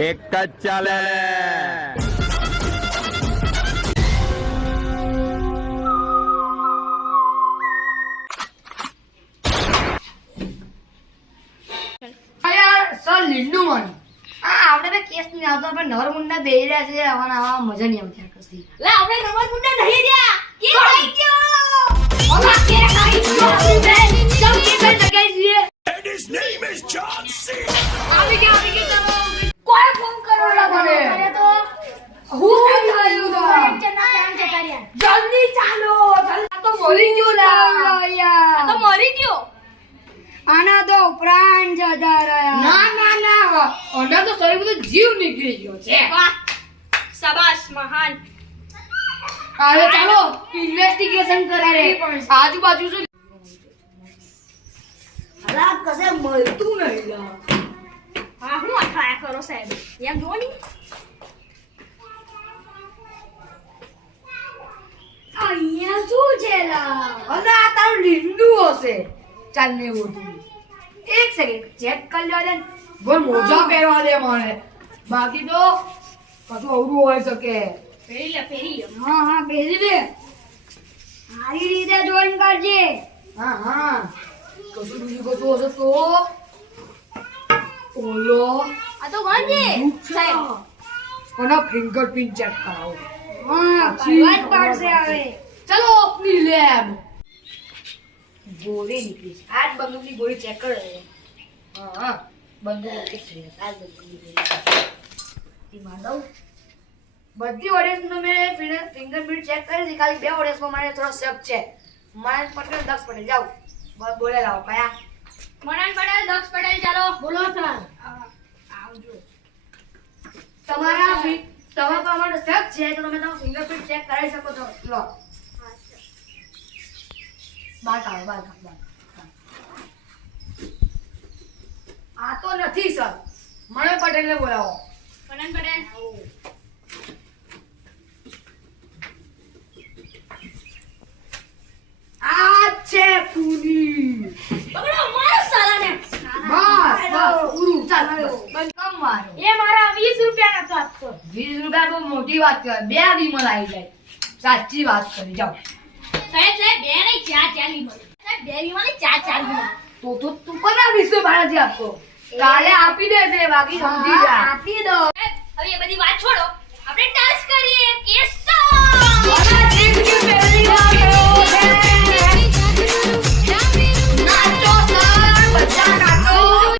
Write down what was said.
એક જ ચાલે. સર લીંડુ માની આપણે બે કેસ નહીં આવતો આપણે નવર મુંડા બેહી રહ્યા છે આવા મજા નહીં આવતી આ કસી લે આપણે નવર મુંડા નહીં રહ્યા કે ખાઈ ગયો ઓલા કે ખાઈ ગયો ચલ કે કઈ જગ્યાએ જઈએ And his name is John C. આવી ગયા ચલો કોઈ ફોન કરો લા મને અરે તો હું થયું તો જલ્દી ચાલો આ તો મરી ગયો યાર આ તો મરી ગયો આના તો પ્રાણ જતા રહ્યા ના આના તો શરીર બધું જીવ નીકળી ગયો છે વાહ શાબાશ મહાન હવે ચાલો ઇન્વેસ્ટિગેશન કરે આજુબાજુ શું અલા કસે મળતું નહીં લા હા હું અઠાયા કરો સાહેબ એમ જો ની અહીંયા શું છે લા અલા આ તારું લીંડુ હશે ચાલ ને બોતું એક સેકન્ડ ચેક કરી લે દે બોલ મોજા પહેરવા દે મને બાકી તો કશું અવરું હોઈ શકે પહેરી લે હા પહેરી દે સારી રીતે જોઈન કરજે હા કશું બીજું કશું હશે તો ઓલો આ તો ગંજે સાહેબ કોનો ફિંગરપ્રિન્ટ ચેક કરાવો હા વાત પાડશે હવે ચલો આપની લેબ ગોળી નીકળી છે આજ બંદૂકની ગોળી ચેક કરો હા બંદૂક એક છે આજ બંદૂકની ગોળી માધવ બધી ઓડિયન્સનો મેં ફિંગરપ્રિન્ટ ચેક કરી હતી ખાલી બે ઓડિયન્સમાં મારે થોડો સેફ છે મનન પટેલ દક્ષ પટેલ જાઓ બોલે લાવો કયા મનન પટેલ દક્ષ પટેલ ચાલો બોલો સર આવજો તમારા પ્રમાણે સેફ છે તો તમે તમારો ફિંગરપ્રિન્ટ ચેક કરાવી શકો છો લો બાર આ તો નથી સર મનન પટેલને બોલાવો મનન પટેલ આ છે પૂરી પકડો મારો સાલાને બસ પૂરું ચાલ બંધ કમ મારો એ મારા 20 રૂપિયા નતો આપતો 20 રૂપિયા બહુ મોટી વાત કહેવાય બે વીમલ આવી જાય સાચી વાત કરી જાઓ સાહેબ બે નહીં ચાર વીમલ સાહેબ બે વીમલ નહીં ચાર વીમલ તો તું કોના વિશે ભાડાથી આપતો કાલે આપી દે છે બાકી સમજી જા આપી દો હવે એ બધી વાત છોડો આપણે ટાસ્ક કરીએ કેસો